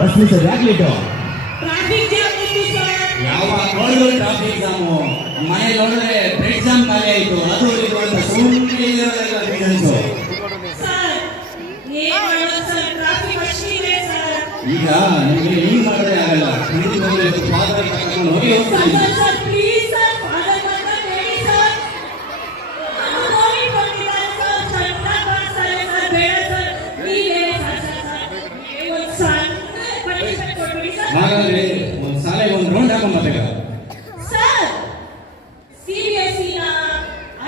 Bus miss ಯಾಕೆ traffic jam ಇತ್ತು sir. ಯಾವಾಗ ನೋಡಿದ್ರು ಟ್ರಾಫಿಕ್ ಜಾಮು. ಮನೆ ನೋಡಿದ್ರೆ ಬ್ರೇಕ್ ಜಾಮ್ ಖಾಲಿ ಆಯ್ತು, ಅದು ಇದು ಅಂತ ಸುಮ್ಮನೆ ಇರೋದೆಲ್ಲ ರೀಸನ್ಸು. ಸರ್ ಏನ್ ಮಾಡೋದು ಸರ್, ಟ್ರಾಫಿಕ್ ಅಷ್ಟಿದೆ ಸರ್. ಈಗ ನಿಮಗೆ ಹಿಂಗ್ ಮಾಡಿದ್ರೆ ಆಗಲ್ಲ. ಫಾದರ್ ಕರ್ಕೊಂಡು ಹೋಗಿ ಹೋಗ್ತೀನಿ. ಸರ್ ಪ್ಲೀಸ್ ಸರ್, ಫಾದರ್ ಮಾತ್ರ ಹೇಳಿ ಸರ್. ನಾನು ಕೋವಿಡ್ ಬಂದಿದ್ದಾರೆ ಸರ್, ಸಣ್ಣ ಮಾಡ್ತಾರೆ ಸರ್, ಬೇಡ ಸರ್. ನೀವೇ ಸರ್ ಒಂದು ಸಣ್ಣ ಪನಿಷ್ಮೆಂಟ್ ಕೊಟ್ಬಿಡಿ ಸರ್. ಹಾಗಾದ್ರೆ ಒಂದು ಸಾಲೆಗೆ ಒಂದು ರೌಂಡ್ ಹಾಕೊಂಬರ್ಬೇಕ ಸರ್. CBSE ನಾ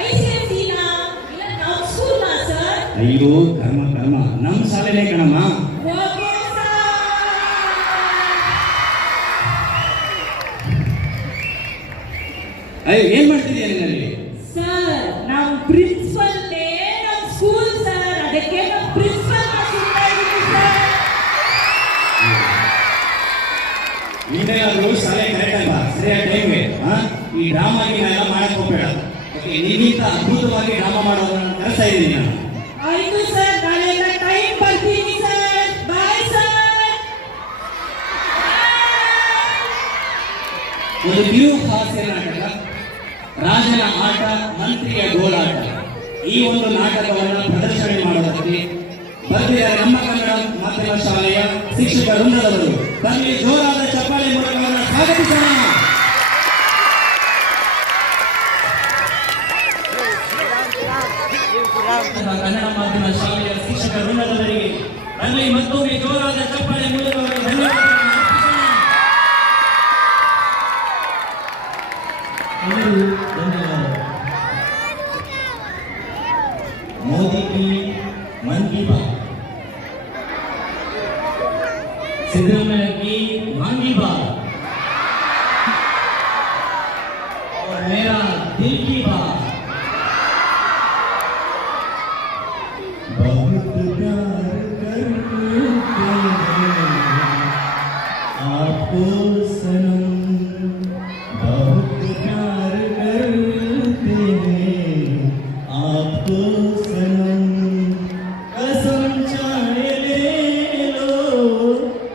ICSE ನಾ ಇಲ್ಲ ನಮ್ಮ ಸ್ಕೂಲ್ ನಾ ಸರ್? ಅಯ್ಯೋ ಕರ್ಮ ಕರ್ಮ, ನಮ್ಮ ಶಾಲೆನೇ ಕಣಮ್ಮ. Okay sir. ಅಯ್ಯೋ ಏನ್ ಮಾಡ್ತಿದ್ಯಾ ನಿನ್ನಲ್ಲಿ? ಸರ್ ನಮ್ಮ ಪ್ರಿನ್ಸಿಪಲ್ ನೇ ನಮ್ಮ ಸ್ಕೂಲ್ ಸರ್, ಅದಕ್ಕೆ ನಮ್ಮ ಪ್ರಿನ್ಸಿಪಲ್ ಸುತ್ತಾ ಇದ್ದೀನಿ ಸರ್. ನೀನೇನಾದ್ರೂ ಶಾಲೆ ಕರೆಕ್ಟ್ ಅಲ್ವಾ? ಸರಿಯಾದ ಟೈಮ್ಗೆ ಈ ಡ್ರಾಮಾ ಎಲ್ಲ ಮಾಡಕ್ ಹೋಗ್ಬೇಡ. ಓಕೆ, ನೀನಿಂತ ಅದ್ಭುತವಾಗಿ ಡ್ರಾಮಾ ಮಾಡೋದನ್ನ ಕರೆಸ್ತಾ ಇದ್ದೀನಿ ನಾನು. ಆಯ್ತು ಸರ್, ನಾಳೆಲ್ಲ ಟೈಮ್ ಬರ್ತೀನಿ ಸರ್. Bye sir. ಒಂದು ಕಿರು ಹಾಸ್ಯ ನಾಟಕ, ರಾಜನ ಆಟ ಮಂತ್ರಿಯ ಗೋಳಾಟ. ಈ ಒಂದು ನಾಟಕವನ್ನು ಪ್ರದರ್ಶನ ಮಾಡೋದಕ್ಕೆ ಬರ್ತಿದ್ದಾರೆ ನಮ್ಮ ಕನ್ನಡ ಮಾಧ್ಯಮ ಶಾಲೆಯ ಶಿಕ್ಷಕ ವೃಂದದವರು. ಬನ್ನಿ, ಜೋರಾದ ಚಪ್ಪಾಳೆ ಮೂಲಕ ಅವರನ್ನು ಸ್ವಾಗತಿಸೋಣ. ಕನ್ನಡ ಮಾಧ್ಯಮ ಶಾಲೆಯ ಶಿಕ್ಷಕ ವೃಂದದವರಿಗೆ ಬನ್ನಿ ಮತ್ತೊಮ್ಮೆ ಜೋರಾದ ಚಪ್ಪಾಳೆ ಮೂಲಕ ಅವರಿಗೆ ಧನ್ಯವಾದಗಳನ್ನು ಅರ್ಪಿಸೋಣ. मोदी की मन की बात, सिद्धरामैया की मां की बात और मेरा दिल की बात। बहुत प्यार करते आपको सनम, बहुत प्यार करते हैं आपको सनम। कसम चाहे ले लो,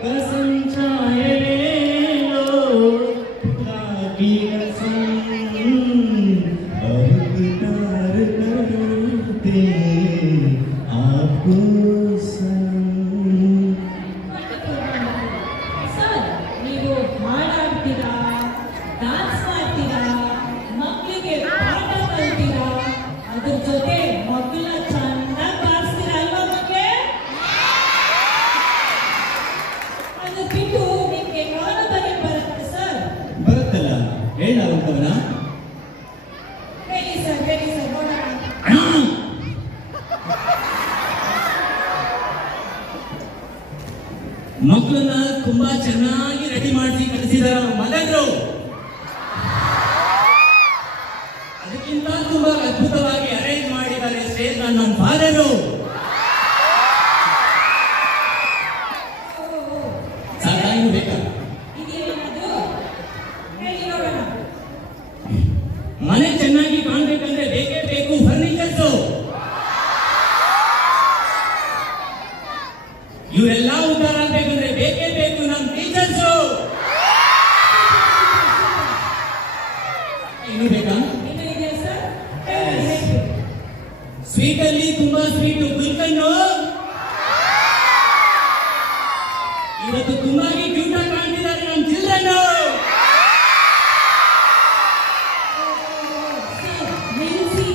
कसम चाहे ले लो, खुदा की कसम, बहुत प्यार करते हैं आपको सनम। ಸರ್ ನೀವು ಹಾಡಾಡ್ತೀರಾ, ಡಾನ್ಸ್ ಮಾಡ್ತೀರಾ, ಮಕ್ಕಳಿಗೆ ಪಾಠ ಕಲ್ತೀರಾ, ಅದ್ರ ಜೊತೆ ಮಕ್ಕಳನ್ನ ಚೆನ್ನಾಗಿ ಬಾರಿಸ್ತೀರಾ ಅಲ್ವಾ ಮಕ್ಕಳೇ? ಅದು ಬಿಟ್ಟು ನಿಮ್ಗೆ ಗಾನ ಬರೆಯಕ್ಕೆ ಬರುತ್ತೆ ಸರ್? ಬರುತ್ತಲ್ಲ, ಹೇಳಾಗುತ್ತವನ ಹೇಳಿ ಸರ್ ನೋಡೋಣ. ಮಕ್ಕಳನ್ನ ತುಂಬಾ ಚೆನ್ನಾಗಿ ರೆಡಿ ಮಾಡಿಸಿ ಕಳಿಸಿದಾರ ಮಗಂದ್ರು. ಅದಕ್ಕಿಂತ ತುಂಬಾ ಅದ್ಭುತವಾಗಿ ಅರೇಂಜ್ ಮಾಡಿದ್ದಾರೆ ಸ್ಟೇಜ್ ನನ್ನ ಫಾದರು. ಸಾಕಾಗಿ ಬೇಕಾ? ಇದೇನದು ಹೇಳಿ ನೋಡೋಣ. ಮನೆ ಚೆನ್ನಾಗಿ ಕಾಣ್ಬೇಕಂದ್ರೆ ಬೇಕೇ ಬೇಕು ಫರ್ನಿಚರ್ಸು. ಇವರೆಲ್ಲ ಉದ್ಧಾರ ಆಗ್ಬೇಕಂದ್ರೆ ಬೇಕೇ ಬೇಕು ನಮ್ಮ ಟೀಚರ್ಸು. ಇನ್ನು ಬೇಕಾ? ಇನ್ನು ಇದೆಯಾ ಸರ್? ಹೇಳಿ. ಸ್ವೀಟ್ ಅಲ್ಲಿ ತುಂಬಾ ಸ್ವೀಟ್ ಗುಲ್ಕನ್ನು. ಇವತ್ತು ತುಂಬಾ ಕ್ಯೂಟ್ ಆಗಿ ಕಾಣ್ತಿದ್ದಾರೆ ನಮ್ಮ ಚಿಲ್ಡ್ರನ್. ನಿಲ್ಸಿ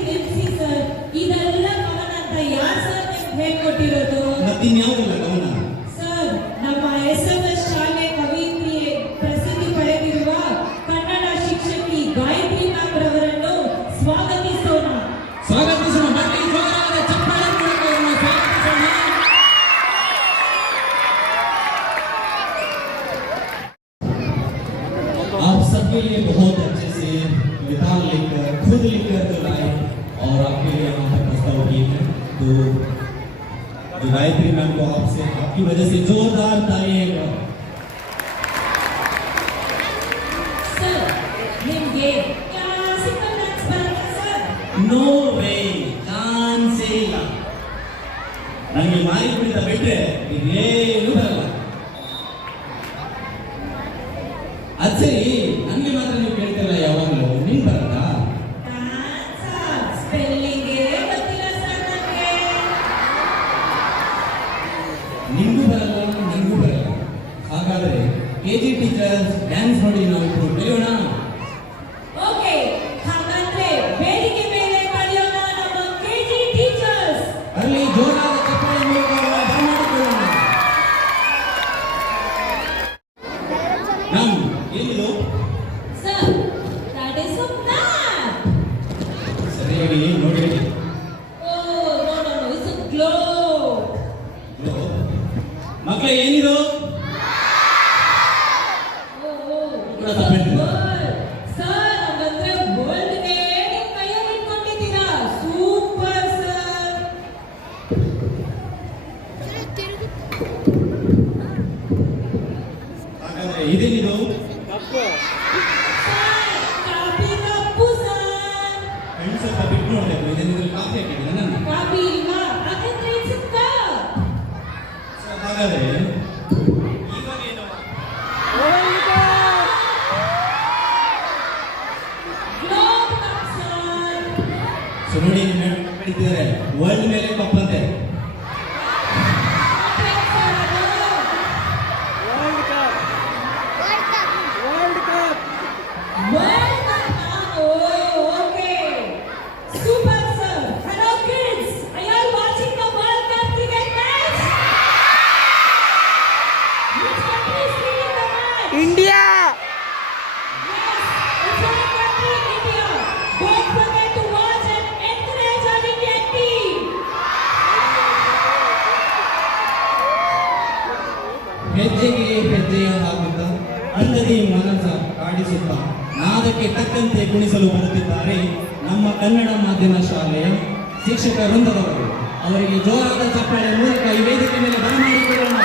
ಸರ್, ಇದೆಲ್ಲ ಕವನ ಅಂತ ಯಾರು ಸರ್ ನಿಮ್ಗೆ ಹೇಳ್ಕೊಟ್ಟಿರೋದು? ಮತ್ತಿನ್ಯಾವುದಿಲ್ಲ ಗಮನ. ಸರ್ ನಮ್ಮ SMS ಶಾಲೆ ಕವಿತ್ರಿ ಪ್ರಸಿದ್ಧಿ ಪಡೆದಿರುವ ಕನ್ನಡ ಶಿಕ್ಷಕಿ ಗಾಯತ್ರಿ ಮ್ಯಾಮ್ ರವರನ್ನು ಸ್ವಾಗತಿಸೋಣ. ಬನ್ನಿ, ಜೋರಾದ ಚಪ್ಪಾಳೆ ಮೂಲಕ ಅವರನ್ನು ಸ್ವಾಗತಿಸೋಣ. आप सबके लिए बहुत अच्छे से विधान लिखकर खुद लिखकर जो लाए और आपके लिए यहाँ पर प्रस्ताव किए हैं, तो गायत्री मैम को आपसे आपकी वजह से जोरदार तालियां। ಸರ್ ನಿಮ್ಗೆ ಕ್ಲಾಸಿಕಲ್ ಡ್ಯಾನ್ಸ್ ಬರುತ್ತೆ ಸರ್? ನೋ ವೇ, ಚಾನ್ಸೇ ಇಲ್ಲ. ನನಗೆ ಮಾರಿ ಕುಣಿತ ಬಿಟ್ರೆ ಇದೇನು ಬರಲ್ಲ. ಅದ್ ಸರಿ, ನನಗೆ ಮಾತ್ರ ನೀವು ಕೇಳ್ತೀರ ಯಾವಾಗಲೂ, ನಿನ್ ಬರತ್ತಾ? ಸ್ಪೆಲ್ಲಿಂಗೇ ಗೊತ್ತಿಲ್ಲ ಸರ್ ನನಗೆ. ನಿಮಗೂ ಬರಲ್ಲ, ನನಗೂ ಬರಲ್ಲ. ಹಾಗಾದ್ರೆ KG ಟೀಚರ್ಸ್ ಡ್ಯಾನ್ಸ್ ನೋಡಿ ನಾವು ಇಬ್ರು ಕಲಿಯೋಣ. ಓಕೆ, ಹಾಗಾದ್ರೆ ವೇದಿಕೆ ಮೇಲೆ ಕಲಿಯೋಣ ನಮ್ಮ KG ಟೀಚರ್ಸ್. ಅಲ್ಲಿ ಜೋರಾದ ಚಪ್ಪಾಳೆ ಮೂಲಕ ಬರಮಾಡಿಕೊಳ್ಳೋಣ. ನಮ್ ಏನಿದು? Sir, that is a map. ಸರಿಯಾಗಿ ನೋಡಿ. Oh, no, it's a globe. ಮಕ್ಕಳೇ ಏನಿದು? ಕೂಡ ತಪ್ಪಿಲ್ಲ. ಸರ್, ಹಾಗಂದ್ರೆ ವರ್ಲ್ಡ್ ನೇ ನಿಮ್ ಕೈಯಲ್ಲಿ ಇಟ್ಕೊಂಡಿದ್ದೀರಾ. Super sir. ಹಾಗಾದ್ರೆ ಇದೇನಿದು? ಸರ್, ಕಾಪಿ ಕಪ್ಪು ಸರ್. ಕಣ್ಣು ಸ್ವಲ್ಪ ಬಿಟ್ಟು ನೋಡ್ಬೇಕು. ಇದೇನಿದ್ರೆ ಕಾಫಿ ಹಾಕಿದ್ರೆ ನನ್ನ. ಕಾಪಿ ಇಲ್ವಾ? ಹಾಗಾದ್ರೆ it's a cup. ಹಾಗಾದ್ರೆ Globe cup ಸರ್. ಸೊ ನೋಡಿ ಕರೀತಿದ್ದಾರೆ ವರ್ಲ್ಡ್ ಮೇಲೆ ಕಪ್ಪಂತೆ. World Cup. Oh, okay. Super, sir. Hello, kids. Are you all watching the World Cup cricket match? Which country is leading the match? India! Yes, it's our country, India. Don't forget to watch and encourage our Indian team. ಹೆಜ್ಜೆಗೆ ಹೆಜ್ಜೆಯ ಹಾಕುತ್ತಾ ಅಲ್ಲದೆ ಮನಸ ಕಾಡಿಸುತ್ತಾ ನಾದಕ್ಕೆ ತಕ್ಕಂತೆ ಕುಣಿಸಲು ಬರುತ್ತಿದ್ದಾರೆ ನಮ್ಮ ಕನ್ನಡ ಮಾಧ್ಯಮ ಶಾಲೆಯ ಶಿಕ್ಷಕ ವೃಂದದವರು. ಅವರಿಗೆ ಜೋರಾದ ಚಪ್ಪಾಳೆ ಮೂಲಕ ಈ ವೇದಿಕೆ ಮೇಲೆ ಬರಮಾಡಿಕೊಳ್ಳೋಣ.